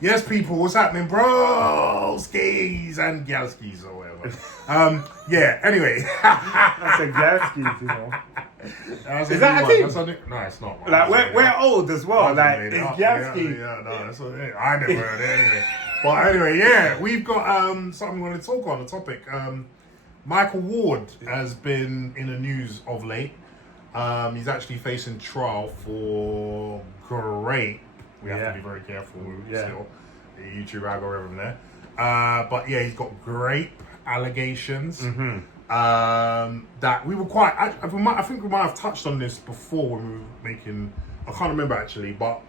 Yes, people, what's happening, bro? Skis and galskis or whatever. Yeah, anyway. I said galskis, you know. Is that a thing? No, it's not. Man. Like, we're old as well. Like, it's galski. Yeah, no, that's what it is. I never heard it anyway. But anyway, yeah, we've got something we want to talk on, the topic. Micheal Ward has been in the news of late. He's actually facing trial for rape. We have to be very careful still. The YouTube algorithm there. But yeah, he's got rape allegations. Mm-hmm. That we were quite... I think we might have touched on this before when we were making... I can't remember actually, but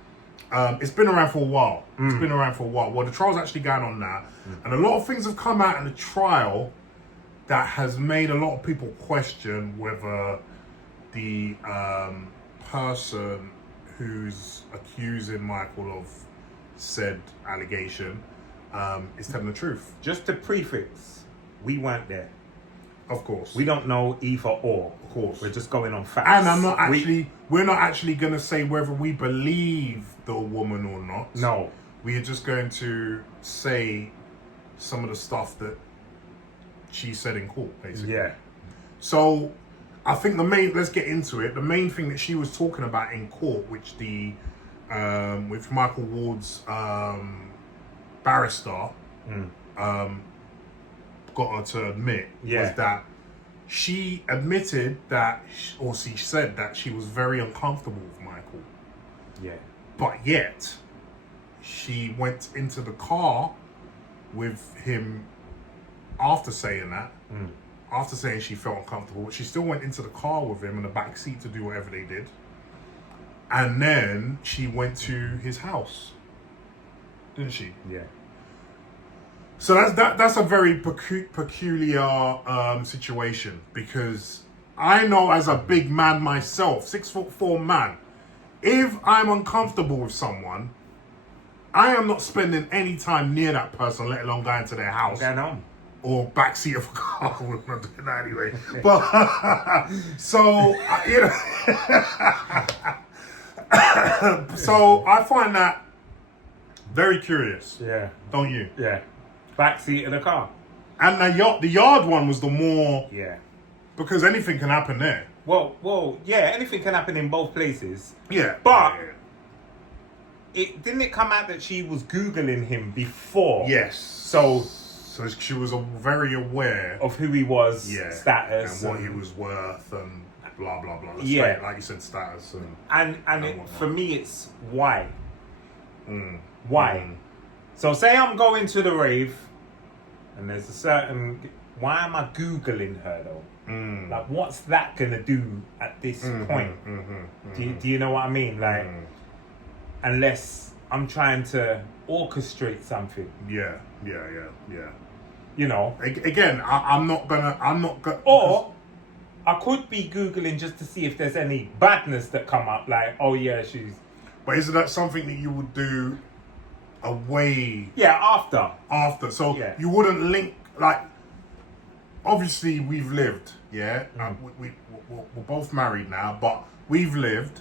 it's been around for a while. It's been around for a while. Well, the trial's actually going on now. And a lot of things have come out in the trial that has made a lot of people question whether the person who's accusing Micheal of said allegation is telling the truth. Just to prefix, we weren't there. Of course. We don't know either or. Of course. We're just going on facts. And we're not actually going to say whether we believe the woman or not. No. We are just going to say some of the stuff that she said in court, basically. Yeah. So, I think let's get into it. The main thing that she was talking about in court, which Micheal Ward's barrister got her to admit was that she admitted that, or she said that she was very uncomfortable with Micheal. Yeah. But yet, she went into the car with him after saying that. After saying she felt uncomfortable, but she still went into the car with him in the back seat to do whatever they did. And then she went to his house, didn't she? Yeah. So that's a very peculiar situation, because I know as a big man myself, 6'4" man, if I'm uncomfortable with someone, I am not spending any time near that person, let alone going to their house. Going home. Or backseat of a car. We're not doing that anyway. But so you know, so I find that very curious. Yeah. Don't you? Yeah. Backseat of the car. And the yard one was the more. Yeah. Because anything can happen there. Well, yeah. Anything can happen in both places. Yeah. But it didn't come out that she was Googling him before. Yes. So she was very aware of who he was, status, and what he was worth, and blah blah blah. Yeah, like you said, status and for me, it's why. Why? So say I'm going to the rave, and there's a certain. Why am I Googling her though? Like, what's that gonna do at this point? Do you know what I mean? Like, unless I'm trying to orchestrate something. Yeah. You know. Again, I'm not gonna. Or I could be Googling just to see if there's any badness that come up. Like, oh yeah, she's. But isn't that something that you would do away? Yeah, after. So you wouldn't link, like. Obviously, we've lived. Yeah, we're both married now, but we've lived.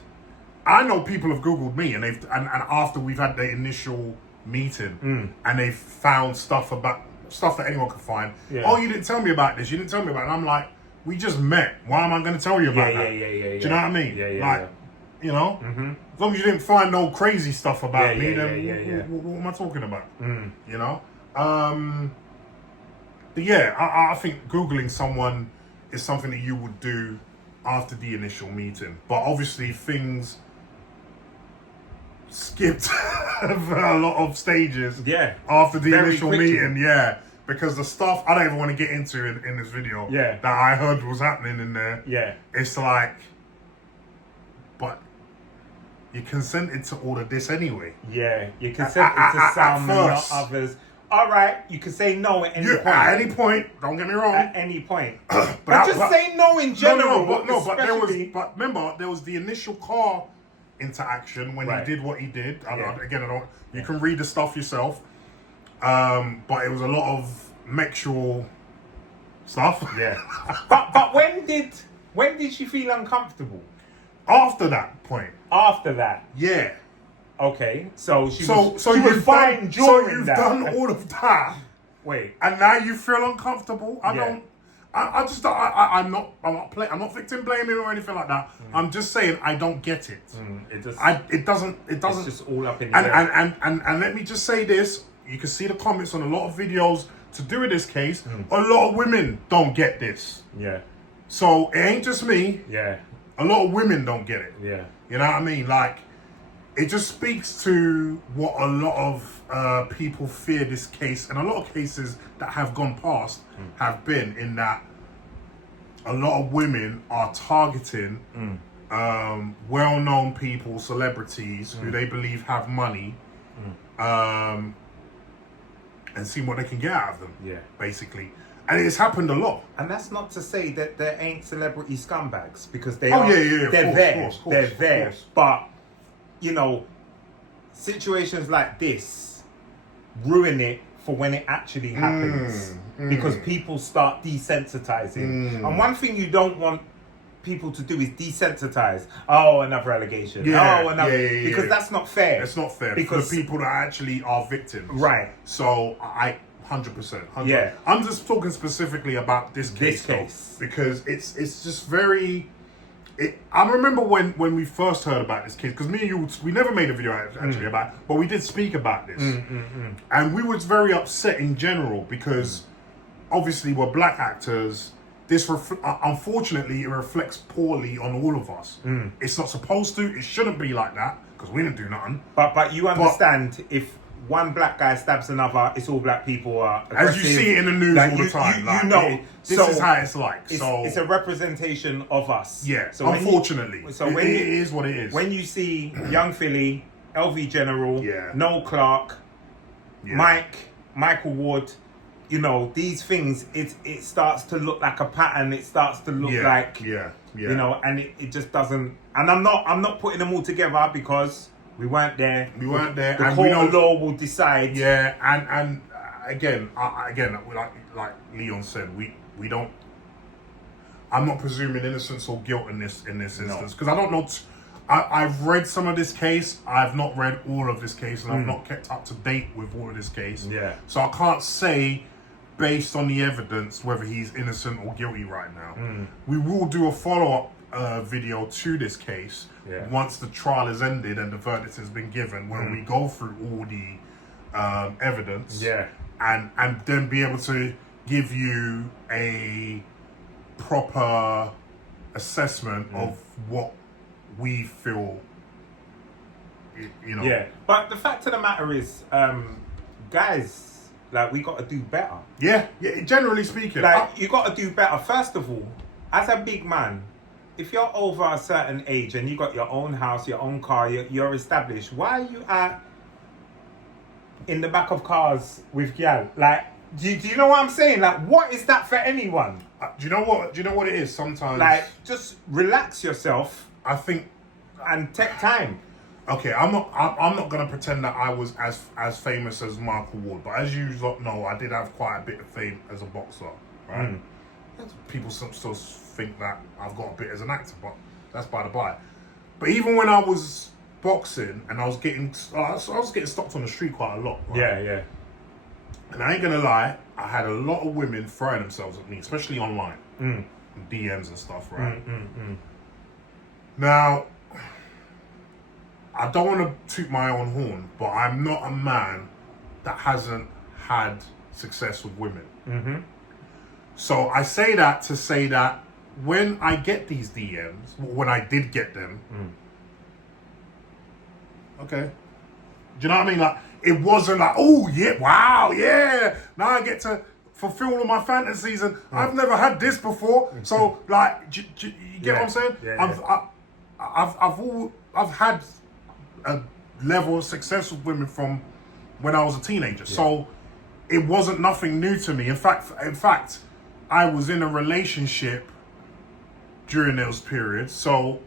I know people have Googled me, and and after we've had the initial meeting, and they've found stuff that anyone could find. Yeah. Oh, you didn't tell me about this. You didn't tell me about it. And I'm like, we just met. Why am I going to tell you about that? Yeah. Do you know what I mean? Yeah. You know, as long as you didn't find no crazy stuff about me, then what am I talking about? You know. But yeah, I think Googling someone is something that you would do after the initial meeting. But obviously, things skipped a lot of stages after the initial meeting, because the stuff I don't even want to get into in this video that I heard was happening in there, it's like, but you consented to all of this anyway. You consented to some, not others. All right, you can say no at any point. At any point, don't get me wrong. At any point, but just say no in general. But remember, there was the initial car interaction when he did what he did. You can read the stuff yourself, but it was a lot of sexual stuff. But when did she feel uncomfortable? After that point. After that, Okay, so she So was you've fine done, during that. done all of that, Wait, and now you feel uncomfortable. Yeah. I'm not victim blaming or anything like that. I'm just saying I don't get it. it just It doesn't. it's just all up in the And, air. and let me just say this: you can see the comments on a lot of videos to do with this case. A lot of women don't get this, Yeah, so it ain't just me. yeah, A lot of women don't get it. yeah. You know what I mean? Like, it just speaks to what a lot of people fear this case, and a lot of cases that have gone past have been in that a lot of women are targeting well-known people, celebrities who they believe have money, and seeing what they can get out of them. Yeah. Basically, and it's happened a lot. And that's not to say that there ain't celebrity scumbags, because they Oh, are. yeah, They're of there. course, They're of there. course. But you know, situations like this ruin it for when it actually happens, because people start desensitizing. And one thing you don't want people to do is desensitize. Oh, another allegation. Yeah, Oh, another, yeah. because that's not fair. It's not fair because for the people that actually are victims. Right. So I 100%. Yeah. I'm just talking specifically about this case. Because it's just very. I remember when we first heard about this case, because me and you, we never made a video actually about it, but we did speak about this. And we was very upset in general because obviously we're black actors. This unfortunately, it reflects poorly on all of us. It's not supposed to. It shouldn't be like that because we didn't do nothing. But you understand, if one black guy stabs another, it's all black people are aggressive. As you see it in the news Like, all the time. you know. This is how it's like. It's a representation of us. Yeah, So unfortunately. It is what it is. When you see Young Philly, LV General, Yeah. Noel Clark, Yeah. Michael Ward, you know, these things, it starts to look like a pattern. It starts to look like, you know, and it just doesn't. And I'm not putting them all together because we weren't there. We weren't there. The and court we know, of law will decide. Yeah, and again, like Leon said, we don't. I'm not presuming innocence or guilt in this instance because I don't know. I've read some of this case. I've not read all of this case, and I've not kept up to date with all of this case. Yeah. So I can't say, based on the evidence, whether he's innocent or guilty right now. We will do a follow-up video to this case once the trial has ended and the verdict has been given, when we go through all the evidence. Yeah. And then be able to give you a proper assessment of what we feel, you know. Yeah, but the fact of the matter is, guys, like, we got to do better. Yeah, generally speaking. Like, you got to do better. First of all, as a big man, if you're over a certain age and you got your own house, your own car, you're established, why are you in the back of cars with gal? Like, do you know what I'm saying? Like, what is that for anyone? Do you know what it is? Sometimes, Like, just relax yourself. I think, and take time. Okay, I'm not gonna pretend that I was as famous as Michael Ward, but as you know, I did have quite a bit of fame as a boxer, right? People still think that I've got a bit as an actor, but that's by the by. But even when I was boxing and I was getting stopped on the street quite a lot, right? Yeah. And I ain't gonna lie, I had a lot of women throwing themselves at me, especially online, DMs and stuff, right? Now, I don't want to toot my own horn, but I'm not a man that hasn't had success with women. So I say that to say that when I get these DMs, when I did get them, okay, do you know what I mean? Like, it wasn't like, oh yeah, wow, yeah, now I get to fulfill all my fantasies, and I've never had this before. So, like, you get what I'm saying? I've had a level of success with women from when I was a teenager. So it wasn't nothing new to me. In fact, I was in a relationship during those periods. So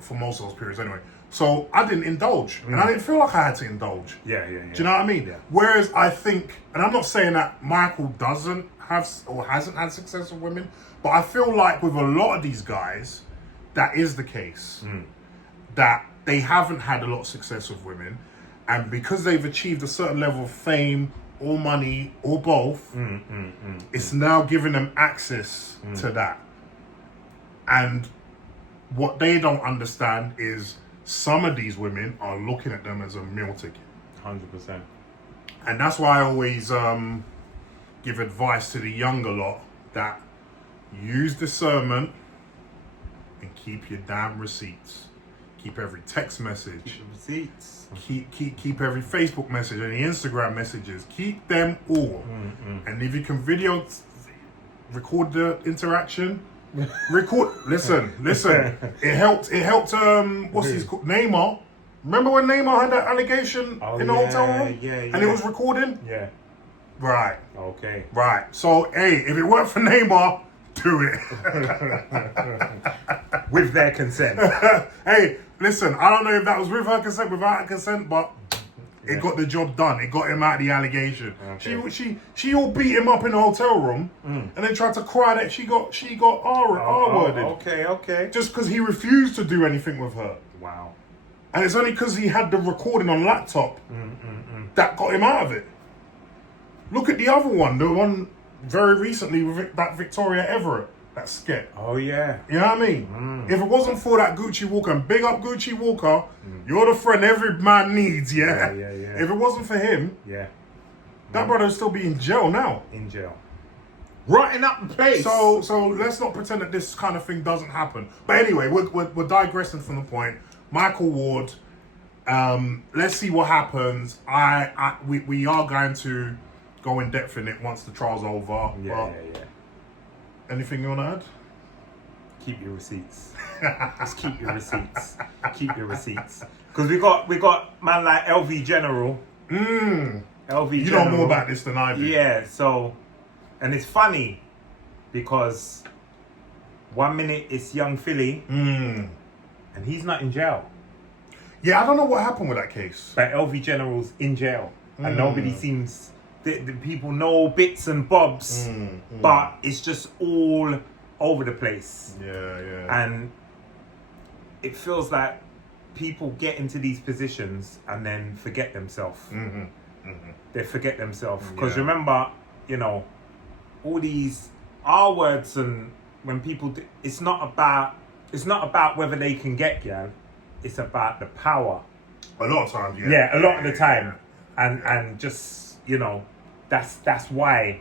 for most of those periods anyway. So I didn't indulge, and I didn't feel like I had to indulge. Yeah. Do you know what I mean? Yeah. Whereas I think, and I'm not saying that Michael doesn't have or hasn't had success with women, but I feel like with a lot of these guys, that is the case. That they haven't had a lot of success with women, and because they've achieved a certain level of fame or money or both, it's now giving them access to that. And what they don't understand is some of these women are looking at them as a meal ticket. 100%. And that's why I always give advice to the younger lot that use discernment and keep your damn receipts. Keep every text message. Keep the receipts. Keep every Facebook message and the Instagram messages. Keep them all. And if you can record the interaction. Listen. It helped. What's his called? Neymar. Remember when Neymar had that allegation in the hotel room? Yeah. And it was recording? Yeah. Right. Okay. Right. So, hey, if it weren't for Neymar, do it. With their consent. Hey, listen, I don't know if that was with her consent, without her consent, but it got the job done. It got him out of the allegation. Okay. She all beat him up in the hotel room and then tried to cry that she got R-worded. Okay. Just because he refused to do anything with her. Wow. And it's only because he had the recording on laptop that got him out of it. Look at the other one, the one very recently with that Victoria Everett, that skit. Oh yeah. You know what I mean? If it wasn't for that Gucci Walker, and big up Gucci Walker, you're the friend every man needs, yeah? Yeah. If it wasn't for him, Yeah. that brother would still be in jail now. In jail. Rotting up the place. So let's not pretend that this kind of thing doesn't happen. But anyway, we're digressing from the point. Micheal Ward, let's see what happens. We are going to go in depth in it once the trial's over. Yeah. Anything you want to add? Keep your receipts. Just keep your receipts. Keep your receipts. Because we got man like LV General. LV You General. know more about this than I do. Yeah, so, and it's funny because 1 minute it's young Philly and he's not in jail. Yeah, I don't know what happened with that case. But LV General's in jail and nobody seems, the people know bits and bobs, but it's just all over the place. Yeah. And it feels like people get into these positions and then forget themselves. They forget themselves. Because remember, all these R words, and when people it's not about whether they can get girl, it's about the power. A lot of times, yeah. Yeah, a lot of the time. And just, that's why.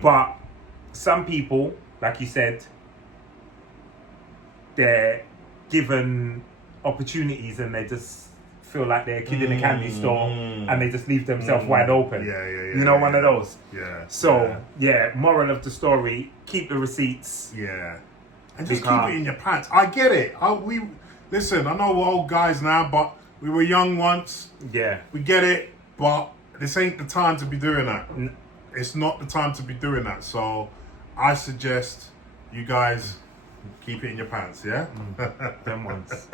But some people, like you said, they're given opportunities and they just feel like they're a kid in a candy store and they just leave themselves wide open. Yeah. One of those. Yeah. So, moral of the story, keep the receipts. Yeah. And just keep it in your pants. I get it. Listen, I know we're old guys now, but we were young once. Yeah. We get it, but this ain't the time to be doing that. It's not the time to be doing that. So I suggest you guys keep it in your pants, yeah? Them ones.